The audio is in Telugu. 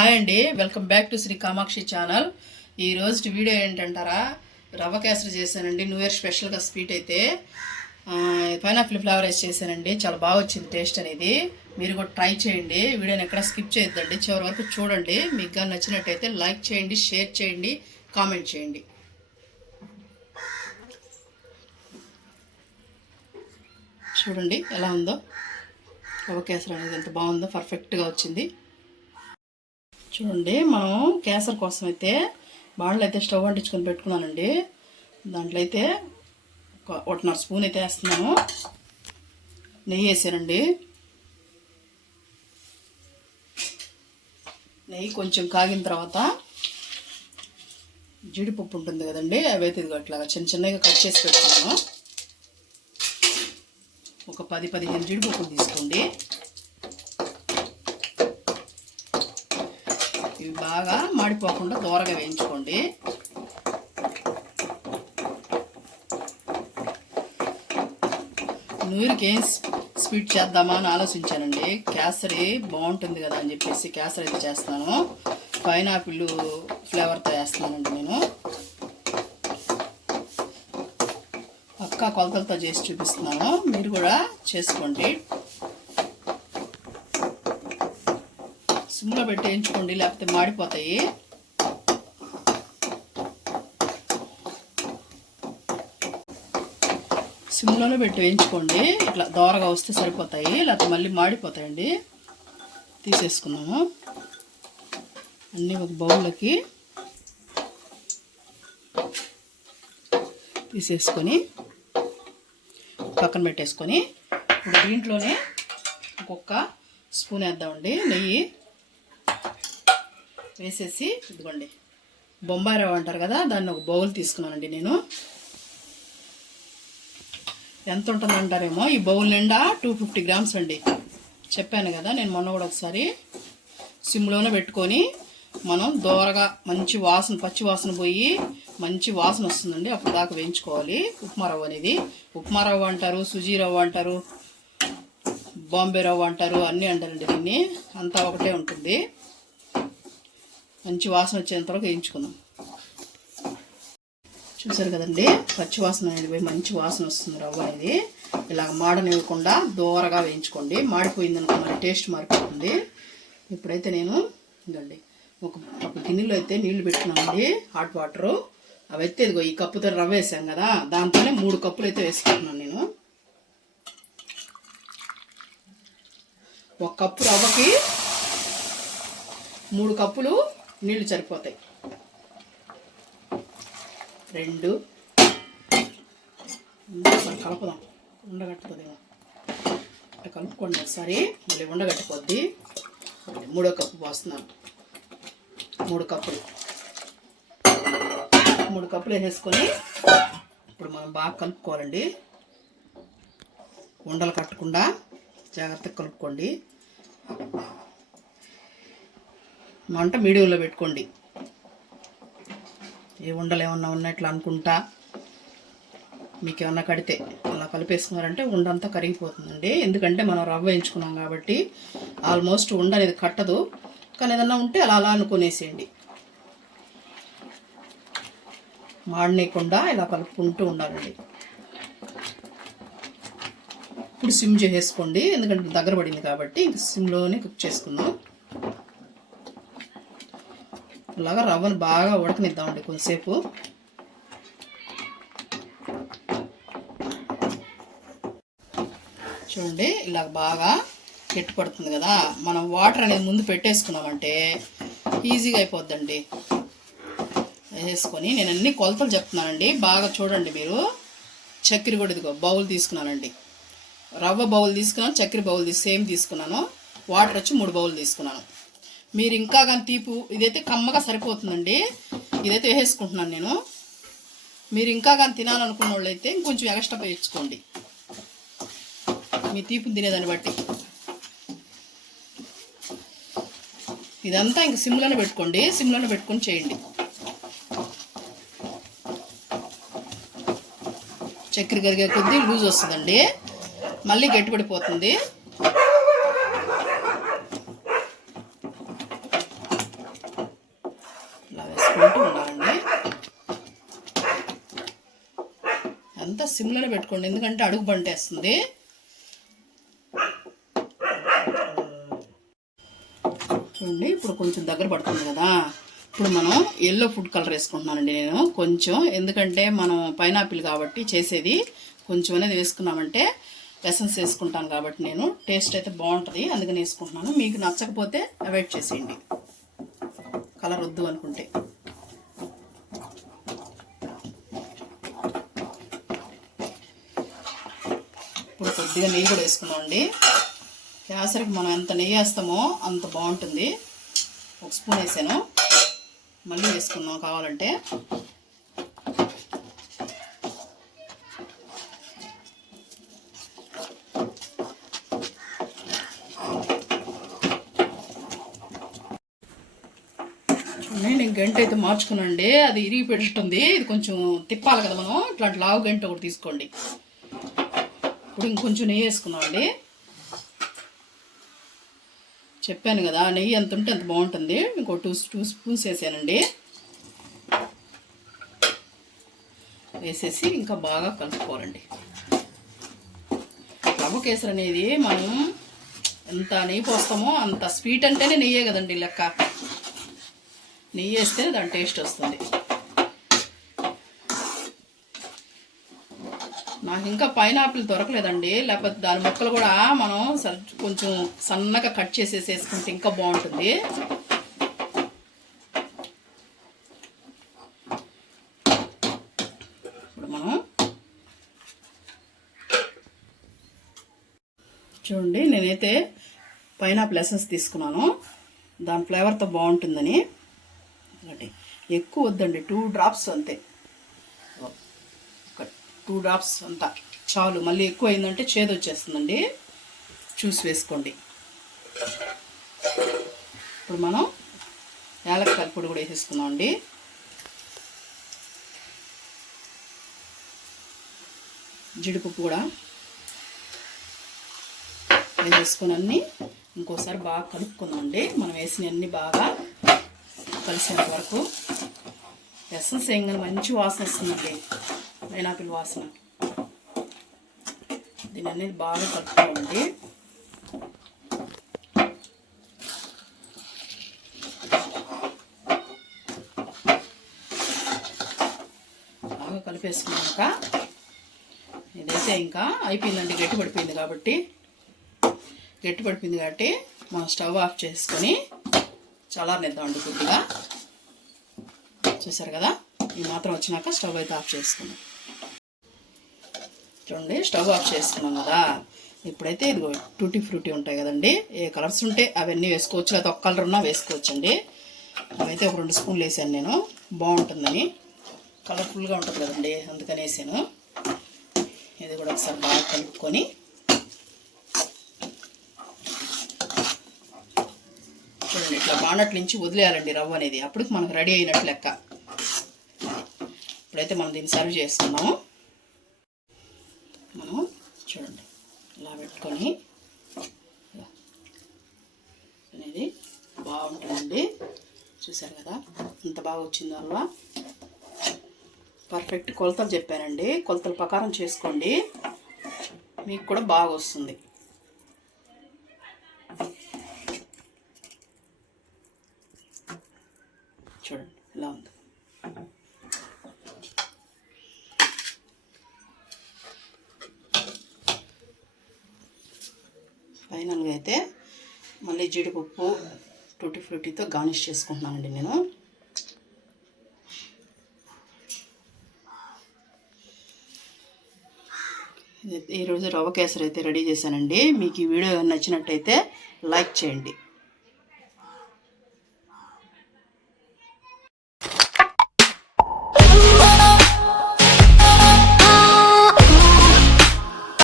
హాయ్ అండి, welcome back to Shri Kamakshi channel. ఈ రోజు వీడియో ఏంటంటారా, రవ్వ కేసరి చేశానండి. న్యూ ఇయర్ స్పెషల్గా స్వీట్ అయితే పైనాపిల్ ఫ్లేవర్ వేసి చేశానండి. చాలా బాగా వచ్చింది టేస్ట్ అనేది. మీరు కూడా ట్రై చేయండి. వీడియోని ఎక్కడ స్కిప్ చేయొద్దండి, చివరి వరకు చూడండి. మీకు కానీ నచ్చినట్టయితే లైక్ చేయండి, షేర్ చేయండి, కామెంట్ చేయండి. చూడండి ఎలా ఉందో రవ్వ కేసరి అనేది, ఎంత బాగుందో, పర్ఫెక్ట్గా వచ్చింది. చూడండి, మనం కేసరి కోసం అయితే బాండ్లు అయితే స్టవ్ అంటించుకొని పెట్టుకున్నానండి. దాంట్లో అయితే 1.5 స్పూన్ అయితే వేస్తున్నాను. నెయ్యి వేసానండి. నెయ్యి కొంచెం కాగిన తర్వాత జీడిపప్పు ఉంటుంది కదండి, అవి అయితే అట్లాగా చిన్న చిన్నగా కట్ చేసి పెట్టుకున్నాను. ఒక 10-15 జీడిపప్పులు తీసుకోండి. ఇవి బాగా మాడిపోకుండా దూరగా వేయించుకోండి. నూరుకి ఏం స్వీట్ చేద్దామా అని ఆలోచించానండి. కేసరి బాగుంటుంది కదా అని చెప్పేసి కేసరి అయితే చేస్తున్నాను. పైనాపిల్ ఫ్లేవర్తో వేస్తున్నానండి నేను. పక్కా కొలతలతో చేసి చూపిస్తున్నాను, మీరు కూడా చేసుకోండి. సిమ్లో పెట్టి వేయించుకోండి, లేకపోతే మాడిపోతాయి. సిమ్లోనే పెట్టి వేయించుకోండి, ఇట్లా దోరగా వస్తే సరిపోతాయి, లేకపోతే మళ్ళీ మాడిపోతాయండి. తీసేసుకున్నాము అన్నీ ఒక బౌల్లోకి తీసేసుకొని పక్కన పెట్టేసుకొని ఇప్పుడు దీంట్లోనే ఒక్కొక్క స్పూన్ వేద్దామండి నెయ్యి వేసేసి. ఇదిగోండి, బొంబాయి రవ్వ అంటారు కదా, దాన్ని ఒక బౌల్ తీసుకున్నానండి నేను. ఎంత ఉంటుందంటారేమో, ఈ బౌల్ నిండా 250 గ్రామ్స్ అండి. చెప్పాను కదా నేను మొన్న కూడా ఒకసారి. సిమ్లోనే పెట్టుకొని మనం దోరగా మంచి వాసన, పచ్చి వాసన పోయి మంచి వాసన వస్తుందండి, అప్పుడు దాకా వేయించుకోవాలి. ఉప్మా రవ్వ అనేది ఉప్మా రవ్వ అంటారు, సుజీ రవ్వ అంటారు, బాంబే రవ్వ అంటారు, అన్నీ అంటారండి. దీన్ని అంతా ఒకటే ఉంటుంది. మంచి వాసన వచ్చేంత వరకు వేయించుకుందాం. చూసారు కదండి, పచ్చి వాసన అనేది పోయి మంచి వాసన వస్తుంది. రవ్వ అనేది ఇలాగ మాడనివ్వకుండా దూరగా వేయించుకోండి. మాడిపోయిందనుకో మరి టేస్ట్ మారిపోతుంది. ఇప్పుడైతే నేను ఇదండి ఒక గిన్నెలో అయితే నీళ్లు పెట్టుకున్నానండి, హాట్ వాటరు. అవి అయితే ఇదిగో ఈ కప్పుతో రవ్వ వేసాం కదా, దాంతోనే 3 కప్పులు అయితే వేసుకుంటున్నాను నేను. 1 కప్పు రవ్వకి 3 కప్పులు నీళ్లు సరిపోతాయి. 2 కలుపుదాం, ఉండగట్టుతుందేమో. అట్లా కలుపుకోండి ఒకసారి, మళ్ళీ ఉండగట్టిపోద్ది. 3వ కప్పు పోస్తున్నాను. 3 కప్పులు 3 కప్పులు వేసేసుకొని ఇప్పుడు మనం బాగా కలుపుకోవాలండి. ఉండలు కట్టకుండా జాగ్రత్తగా కలుపుకోండి. మంట మీడియంలో పెట్టుకోండి. ఏ ఉండలు ఏమన్నా ఉన్నట్లు అనుకుంటా మీకు ఏమన్నా కడితే అలా కలిపేసుకున్నారంటే ఉండంతా కరిగిపోతుందండి. ఎందుకంటే మనం రవ్వ వేయించుకున్నాం కాబట్టి ఆల్మోస్ట్ ఉండ అనేది కట్టదు. కానీ ఏదన్నా ఉంటే అలా అలా అనుకునేసేయండి. మాడనీయకుండా ఇలా కలుపుకుంటూ ఉండాలండి. ఇప్పుడు సిమ్ చేసేసుకోండి, ఎందుకంటే దగ్గర పడింది కాబట్టి సిమ్లోనే కుక్ చేసుకుందాం. ఇలాగా రవ్వను బాగా ఉడకనిద్దామండి కొంతసేపు. చూడండి, ఇలా బాగా గట్టి పడుతుంది కదా. మనం వాటర్ అనేది ముందు పెట్టేసుకున్నామంటే ఈజీగా అయిపోద్దండి. వేసేసుకొని నేను అన్ని కొలతలు చెప్తున్నానండి, బాగా చూడండి మీరు. చక్కెర కూడా ఇదిగో బౌల్ తీసుకున్నానండి. రవ్వ బౌల్ తీసుకున్నాను, చక్కెర బౌల్ సేమ్ తీసుకున్నాను. వాటర్ వచ్చి 3 బౌల్ తీసుకున్నాను. మీరు ఇంకా కానీ తీపు, ఇదైతే కమ్మగా సరిపోతుందండి. ఇదైతే వేసేసుకుంటున్నాను నేను. మీరు ఇంకా కానీ తినాలనుకున్న వాళ్ళు అయితే ఇంకొంచెం ఎక్స్ట్రా వేయించుకోండి, మీ తీపుని తినేదాన్ని బట్టి. ఇదంతా ఇంక సిమ్లోనే పెట్టుకోండి, సిమ్లోనే పెట్టుకొని చేయండి. చక్కెర కరిగే కొద్దీ లూజ్ వస్తుందండి, మళ్ళీ గట్టిపడిపోతుంది. సిమ్లోనే పెట్టుకోండి, ఎందుకంటే అడుగు బంటేస్తుంది. చూడండి ఇప్పుడు కొంచెం దగ్గర పడుతుంది కదా. ఇప్పుడు మనం ఎల్లో ఫుడ్ కలర్ వేసుకుంటున్నానండి నేను కొంచెం, ఎందుకంటే మనం పైనాపిల్ కాబట్టి చేసేది కొంచెం అనేది వేసుకున్నామంటే ఎసెన్స్ వేసుకుంటాను కాబట్టి నేను టేస్ట్ అయితే బాగుంటుంది, అందుకని వేసుకుంటున్నాను. మీకు నచ్చకపోతే అవాయిడ్ చేసేయండి, కలర్ వద్దు అనుకుంటే. ఇప్పుడు కొద్దిగా నెయ్యి కూడా వేసుకున్నామండి. కేసరికి మనం ఎంత నెయ్యి వేస్తామో అంత బాగుంటుంది. ఒక స్పూన్ వేసాను, మళ్ళీ వేసుకుందాం కావాలంటే. నేను గంట అయితే మార్చుకున్నాండి, అది ఇరిగి పెట్టుతుంది. ఇది కొంచెం తిప్పాలి కదా మనం, ఇట్లాంటి లావు గంట ఒకటి తీసుకోండి. ఇప్పుడు ఇంకొంచెం నెయ్యి వేసుకున్నామండి. చెప్పాను కదా నెయ్యి ఎంత ఉంటే అంత బాగుంటుంది. ఇంకో టూ స్పూన్స్ వేసానండి. వేసేసి ఇంకా బాగా కలుపుకోవాలండి. రవ్వ కేసరి అనేది మనం ఎంత నెయ్యి పోస్తామో అంత స్వీట్ అంటేనే నెయ్యే కదండి లెక్క. నెయ్యి వేస్తేనే దాని టేస్ట్ వస్తుంది. నాకు ఇంకా పైనాపిల్ దొరకలేదండి, లేకపోతే దాని ముక్కలు కూడా మనం కొంచెం సన్నగా కట్ చేసేసి వేసుకుంటే ఇంకా బాగుంటుంది. ఇప్పుడు మనం చూడండి, నేనైతే పైనాపిల్ ఎసెన్స్ తీసుకున్నాను, దాని ఫ్లేవర్తో బాగుంటుందని. ఎక్కువ వద్దండి, 2 డ్రాప్స్ అంతే, 2 డ్రాప్స్ అంతా చాలు. మళ్ళీ ఎక్కువ అయిందంటే చేదు వచ్చేస్తుందండి, చూసి వేసుకోండి. ఇప్పుడు మనం యాలక్కాయ పొడి కూడా వేసేసుకుందాం అండి. జీడిపప్పు కూడా వేసేసుకుని అన్నీ ఇంకోసారి బాగా కలుపుకుందాం అండి. మనం వేసినవన్నీ బాగా కలిసేంత వరకు. ఎసెన్స్ వేయగానే మంచి వాసన వస్తుందండి, పైనాపిల్ వాసన. దీని అనేది బాగా కలుపుకోండి. బాగా కలిపేసుకున్నాక ఇదైతే ఇంకా అయిపోయిందండి, గట్టి పడిపోయింది కాబట్టి మనం స్టవ్ ఆఫ్ చేసుకొని చల్లారనిద్దామండి కొద్దిగా. చూసారు కదా, ఈ మాత్రం వచ్చినాక స్టవ్ అయితే ఆఫ్ చేసుకున్నాం. చూడండి స్టవ్ ఆఫ్ చేసుకున్నాం కదా. ఇప్పుడైతే ఇదిగో టూటీ ఫ్రూటీ ఉంటాయి కదండి, ఏ కలర్స్ ఉంటే అవన్నీ వేసుకోవచ్చు, లేదా ఒక కలర్ ఉన్నా వేసుకోవచ్చండి. అవైతే ఒక 2 స్పూన్లు వేసాను నేను, బాగుంటుందని, కలర్ఫుల్గా ఉంటుంది కదండి, అందుకని వేసాను. ఇది కూడా ఒకసారి బాగా కలుపుకొని చూడండి, ఇట్లా బాణట్ల నుంచి వదిలేయాలండి రవ్వ అనేది, అప్పుడు మనకు రెడీ అయినట్టు లెక్క. ఇప్పుడైతే మనం దీన్ని సర్వ్ చేసుకున్నాము. మనం చూడండి ఇలా పెట్టుకొని అనేది బాగుంటుందండి. చూసారు కదా ఎంత బాగా వచ్చిందో హల్వా. పర్ఫెక్ట్ కొలతలు చెప్పానండి, కొలతల ప్రకారం చేసుకోండి, మీకు కూడా బాగా వస్తుంది. చూడండి ఇలా ఉంది. ఫైనల్గా అయితే మళ్ళీ జీడిపప్పు టూటీ ఫ్రూటీతో గార్నిష్ చేసుకుంటున్నానండి నేను. ఈరోజు రవ్వ కేసరి అయితే రెడీ చేశానండి. మీకు ఈ వీడియో నచ్చినట్టయితే లైక్ చేయండి.